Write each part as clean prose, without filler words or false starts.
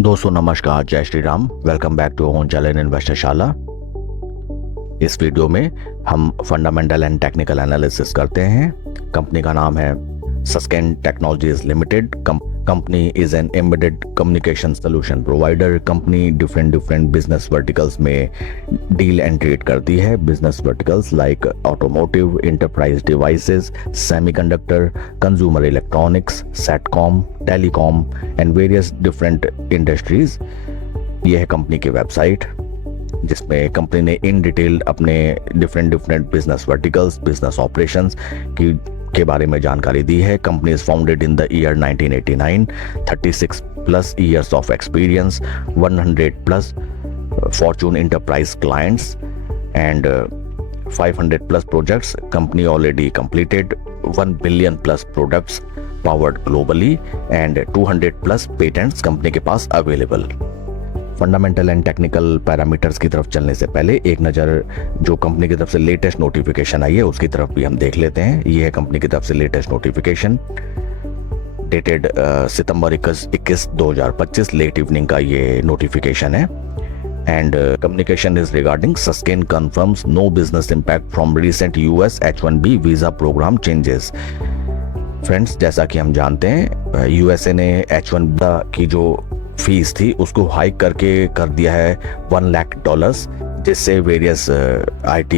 दोस्तों नमस्कार, जय Shri Ram. Welcome back to own channel investor Shala. इस वीडियो में हम फंडामेंटल एंड टेक्निकल एनालिसिस करते हैं। कंपनी का नाम है Sasken technologies limited. Company is an embedded communication solution provider. Company different business verticals में डील एंड ट्रेड करती है। Business verticals like automotive, enterprise devices, semiconductor, consumer electronics, sitcom, telecom and various different industries. ये है company की website, जिसमें company ने in detail अपने different business verticals, business operations के बारे में जानकारी दी है। Company is founded in the year 1989, 36 plus years of experience, 100 plus fortune enterprise clients and 500 plus projects company already completed, 1 billion plus products powered globally and 200 plus patents company के पास available. Fundamental and technical parameters की तरफ चलने से पहले एक नज़र जो कंपनी की तरफ से लेटेस्ट नोटिफिकेशन आई है उसकी तरफ भी हम देख लेते हैं। ये है कंपनी की तरफ से लेटेस्ट नोटिफिकेशन डेटेड सितंबर 21, 2025, लेट इवनिंग का ये नोटिफिकेशन है। And communication is regarding Sasken confirms no business impact from recent US H1B visa program changes. Friends, जैसा कि हम जानते हैं USA ने H1B की जो फीस थी उसको हाइक करके कर दिया है $1 लाख, जिससे various IT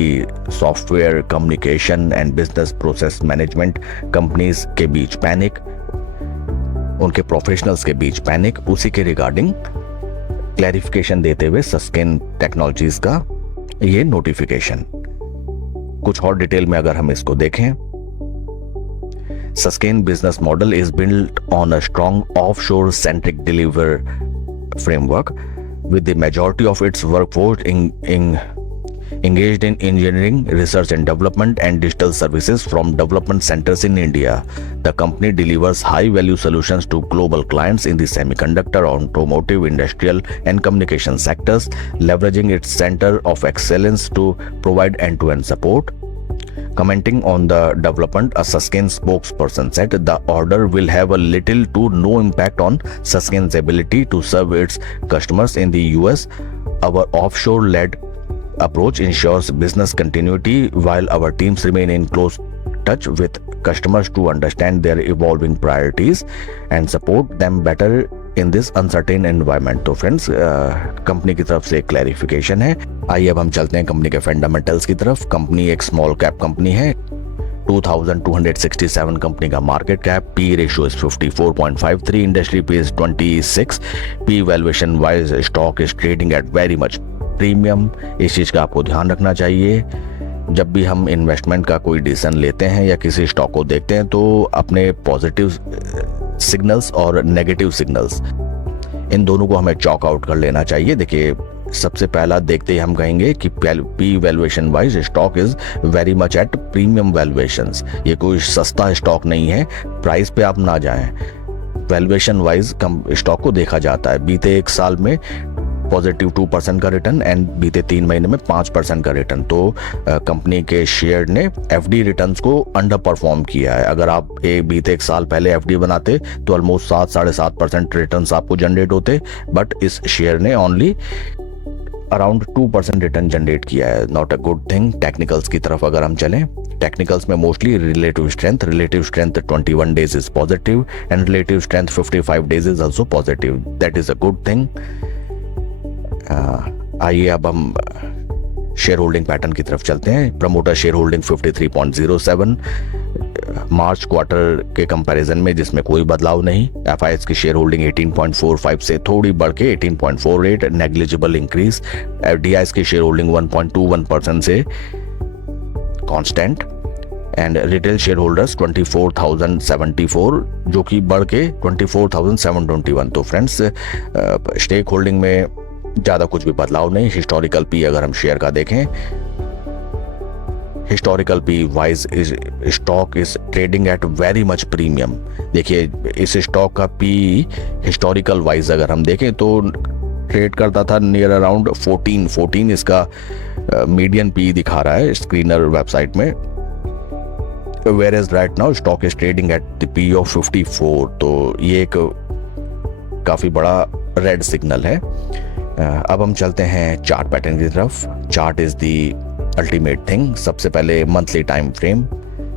software, communication and business process management companies के बीच पैनिक, उनके प्रोफेशनल्स के बीच पैनिक। उसी के रिगार्डिंग क्लैरिफिकेशन देते हुए सस्केन टेक्नोलॉजीज का ये नोटिफिकेशन। कुछ और डिटेल में अगर हम इसको देखें, Sustain business model is built on a strong offshore-centric delivery framework, with the majority of its workforce engaged in engineering, research and development, and digital services from development centers in India. The company delivers high-value solutions to global clients in the semiconductor, automotive, industrial, and communication sectors, leveraging its center of excellence to provide end-to-end support. Commenting on the development, a Sustain spokesperson said the order will have a little to no impact on Sustain's ability to serve its customers in the US. Our offshore-led approach ensures business continuity while our teams remain in close touch with customers to understand their evolving priorities and support them better in this uncertain environment. तो friends, company की तरफ से एक clarification है। आइए अब हम चलते हैं कंपनी के फंडामेंटल्स की तरफ। कंपनी एक स्मॉल कैप कंपनी है। 2267 कंपनी का market cap, P ratio is 54.53, industry PE is 26, P valuation wise stock is trading at very much premium. इस चीज का आपको ध्यान रखना चाहिए। जब भी हम इन्वेस्टमेंट का कोई डिसीजन लेते हैं या किसी स्टॉक को देखते हैं तो अपने पॉजिटिव सिग्नल्स और नेगेटिव सिग्नल्स, इन दोनों को हमें चॉक आउट कर लेना चाहिए। देखिए, सबसे पहला देखते ही हम कहेंगे कि P valuation wise stock is very much at premium valuations. ये कोई सस्ता स्टॉक नहीं है, प्राइस पे आप ना जाएं। वैल्यूएशन वाइज स्टॉक को देखा जाता है। बीते एक साल में पॉजिटिव 2% का रिटर्न एंड बीते 3 महीने में 5% का रिटर्न। तो कंपनी के शेयर ने FD रिटर्न्स को अंडर परफॉर्म किया है। अगर आप बीते एक साल पहले FD बनाते तो ऑलमोस्ट 7-7.5% रिटर्न्स आपको जनरेट होते, बट इस शेयर ने ओनली अराउंड 2% रिटर्न जनरेट किया है। Not a good thing. Technicals की तरफ अगर हम चलें, टेक्निकल्स में mostly relative strength 21 days is positive and relative strength 55 days is also positive. That is a good thing. आइए अब हम शेयर होल्डिंग पैटर्न की तरफ चलते हैं। प्रमोटर शेयर होल्डिंग 53.07 मार्च क्वार्टर के कंपैरिजन में, जिसमें कोई बदलाव नहीं। FIS की शेयर होल्डिंग 18.45 से थोड़ी बढ़ के 18.48, नेग्लिजिबल इंक्रीज। DIS की शेयर होल्डिंग 1.21% से constant and retail share holders 24,074, जो कि बढ़ के 24,721। तो फ्रेंड्स, स्टेक होल्डिंग में ज़्यादा कुछ भी बदलाव नहीं। हिस्टोरिकल पी अगर हम शेयर का देखें, historical P wise stock is trading at very much premium. देखिए, इस स्टॉक का पी हिस्टोरिकल वाइज अगर हम देखें तो ट्रेड करता था नियर अराउंड 14 इसका मीडियन पी दिखा रहा है स्क्रीनर वेबसाइट में। whereas right now stock is trading at the P of 54। तो ये एक काफ़ी बड़ा रेड सिग्नल है। अब हम चलते हैं चार्ट पैटर्न की तरफ। Chart is the ultimate thing. सबसे पहले मंथली टाइम फ्रेम,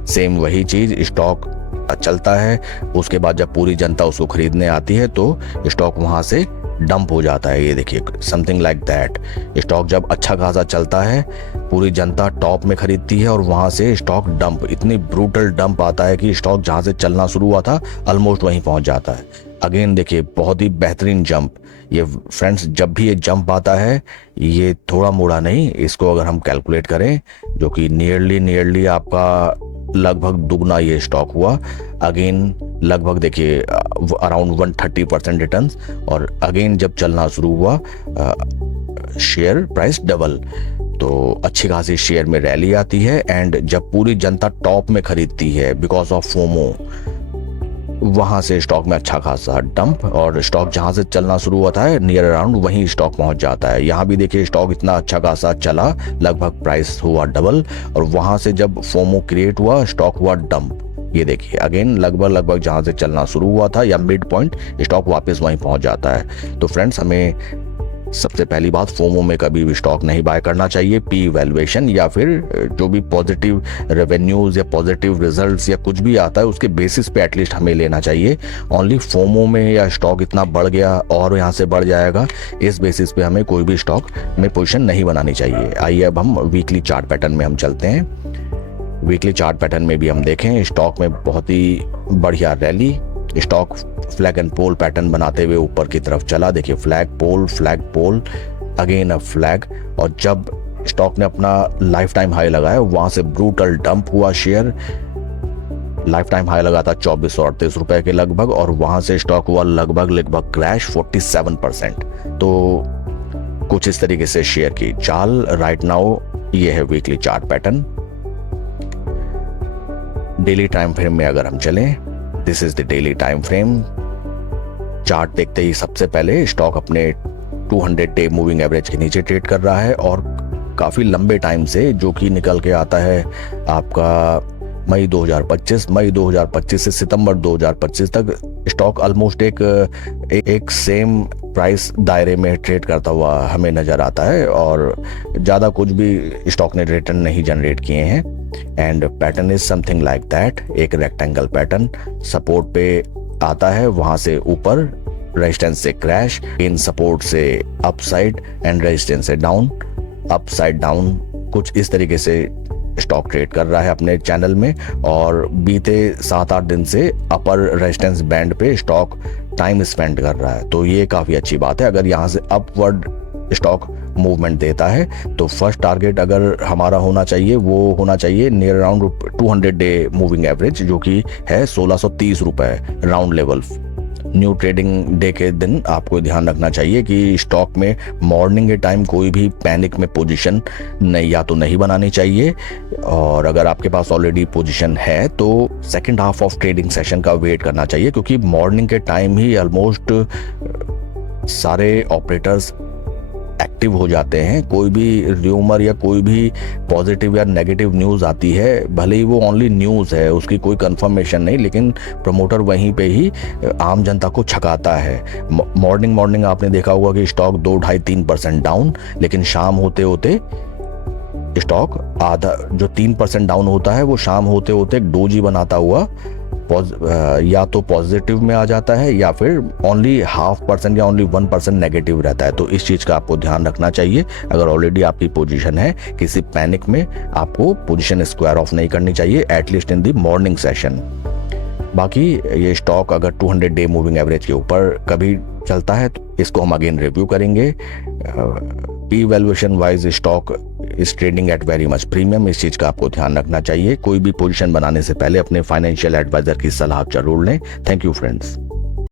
सेम वही चीज, स्टॉक चलता है, उसके बाद जब पूरी जनता उसको खरीदने आती है तो स्टॉक वहां से डंप हो जाता है। ये देखिए समथिंग लाइक दैट। स्टॉक जब अच्छा खासा चलता है, पूरी जनता टॉप में खरीदती है और वहां से स्टॉक डंप, इतनी ब्रूटल डंप आता है कि स्टॉक जहां से चलना शुरू हुआ था ऑलमोस्ट वहीं पहुंच जाता है। अगेन देखिए बहुत ही बेहतरीन जंप। ये फ्रेंड्स जब भी ये जंप आता है, ये थोड़ा मोड़ा नहीं, इसको अगर हम कैलकुलेट करें जो कि नियरली आपका लगभग दुगना ये स्टॉक हुआ। अगेन लगभग देखिए अराउंड 130% रिटर्न्स, और अगेन जब चलना शुरू हुआ शेयर प्राइस डबल। तो अच्छी खासी शेयर में रैली आती है, एंड जब पूरी जनता टॉप में खरीदती है बिकॉज ऑफ फोमो, वहां से स्टॉक में अच्छा खासा डंप, और स्टॉक जहां से चलना शुरू हुआ था नियर अराउंड वहीं स्टॉक पहुंच जाता है। यहाँ भी देखिए स्टॉक इतना अच्छा खासा चला, लगभग प्राइस हुआ डबल, और वहां से जब फोमो क्रिएट हुआ स्टॉक हुआ डंप। ये देखिए अगेन लगभग जहां से चलना शुरू हुआ था या मिड पॉइंट, स्टॉक वापस वहीं पहुंच जाता है। तो फ्रेंड्स हमें सबसे पहली बात, फोमो में कभी भी स्टॉक नहीं बाय करना चाहिए। पी वैल्यूएशन या फिर जो भी पॉजिटिव रेवेन्यूज या पॉजिटिव रिजल्ट्स या कुछ भी आता है उसके बेसिस पे एटलीस्ट हमें लेना चाहिए। ओनली फोमो में या स्टॉक इतना बढ़ गया और यहाँ से बढ़ जाएगा, इस बेसिस पे हमें कोई भी स्टॉक में पोजीशन नहीं बनानी चाहिए। आइए अब हम वीकली चार्ट पैटर्न में हम चलते हैं। वीकली चार्ट पैटर्न में भी हम देखें स्टॉक में बहुत ही बढ़िया rally, stock flag and pole pattern बनाते हुए ऊपर की तरफ चला। देखिए flag pole again a flag, और जब स्टॉक ने अपना लाइफ टाइम हाई लगाया वहां से ब्रूटल डंप हुआ शेयर। लाइफ टाइम हाई लगा था 2438 रुपए के लगभग, और वहां से स्टॉक हुआ लगभग क्रैश 47%। तो कुछ इस तरीके से शेयर की चाल राइट नाउ। ये है weekly chart pattern. Daily time frame में अगर हम चलें, this is the daily time frame. Chart देखते ही सबसे पहले स्टॉक अपने 200 डे मूविंग एवरेज के नीचे ट्रेड कर रहा है, और काफी लंबे टाइम से, जो कि निकल के आता है आपका मई 2025 से सितंबर 2025 तक स्टॉक ऑलमोस्ट एक सेम प्राइस दायरे में ट्रेड करता हुआ हमें नजर आता है, और ज्यादा कुछ भी स्टॉक ने रिटर्न नहीं जनरेट किए हैं। And pattern is something like that. एक रेक्टेंगल पैटर्न सपोर्ट पे आता है, वहां से ऊपर, रेजिस्टेंस से क्रैश, इन सपोर्ट से अपसाइड एंड रेजिस्टेंस से डाउन, अपसाइड डाउन। कुछ इस तरीके से स्टॉक ट्रेड कर रहा है अपने चैनल में, और बीते 7-8 दिन से अपर रेजिस्टेंस बैंड पे स्टॉक टाइम स्पेंड कर रहा है। तो ये काफी अच्छी बात है। अगर यहाँ से अपवर्ड स्टॉक मूवमेंट देता है तो फर्स्ट टारगेट अगर हमारा होना चाहिए वो होना चाहिए near around 200 day moving average, जो कि है 1630 रुपए round level. New trading day के दिन आपको ध्यान रखना चाहिए कि स्टॉक में मॉर्निंग के टाइम कोई भी पैनिक में पोजीशन नहीं, या तो नहीं बनानी चाहिए, और अगर आपके पास ऑलरेडी पोजीशन है तो second half of trading session का वेट करना चाहिए, क्योंकि मॉर्निंग के टाइम ही ऑलमोस्ट सारे ऑपरेटर्स एक्टिव हो जाते हैं। कोई भी र्यूमर या कोई भी पॉजिटिव या नेगेटिव न्यूज आती है, भले ही वो ओनली न्यूज है, उसकी कोई कंफर्मेशन नहीं, लेकिन प्रमोटर वहीं पे ही आम जनता को छकाता है। मॉर्निंग आपने देखा होगा कि स्टॉक 2-2.5-3% डाउन, लेकिन शाम होते होते स्टॉक आधा, जो 3% डाउन होता है वो शाम होते होते एक डोजी बनाता हुआ या तो पॉजिटिव में आ जाता है, या फिर ओनली 0.5% या ओनली 1% नेगेटिव रहता है। तो इस चीज का आपको ध्यान रखना चाहिए। अगर ऑलरेडी आपकी पोजीशन है, किसी पैनिक में आपको पोजीशन स्क्वायर ऑफ नहीं करनी चाहिए, at least in the morning session. बाकी ये स्टॉक अगर 200 डे मूविंग एवरेज के ऊपर कभी चलता है तो इसको हम अगेन रिव्यू करेंगे। P valuation wise stock is trading at very much premium. इस चीज का आपको ध्यान रखना चाहिए। कोई भी पोजीशन बनाने से पहले अपने फाइनेंशियल एडवाइजर की सलाह जरूर लें। Thank you friends.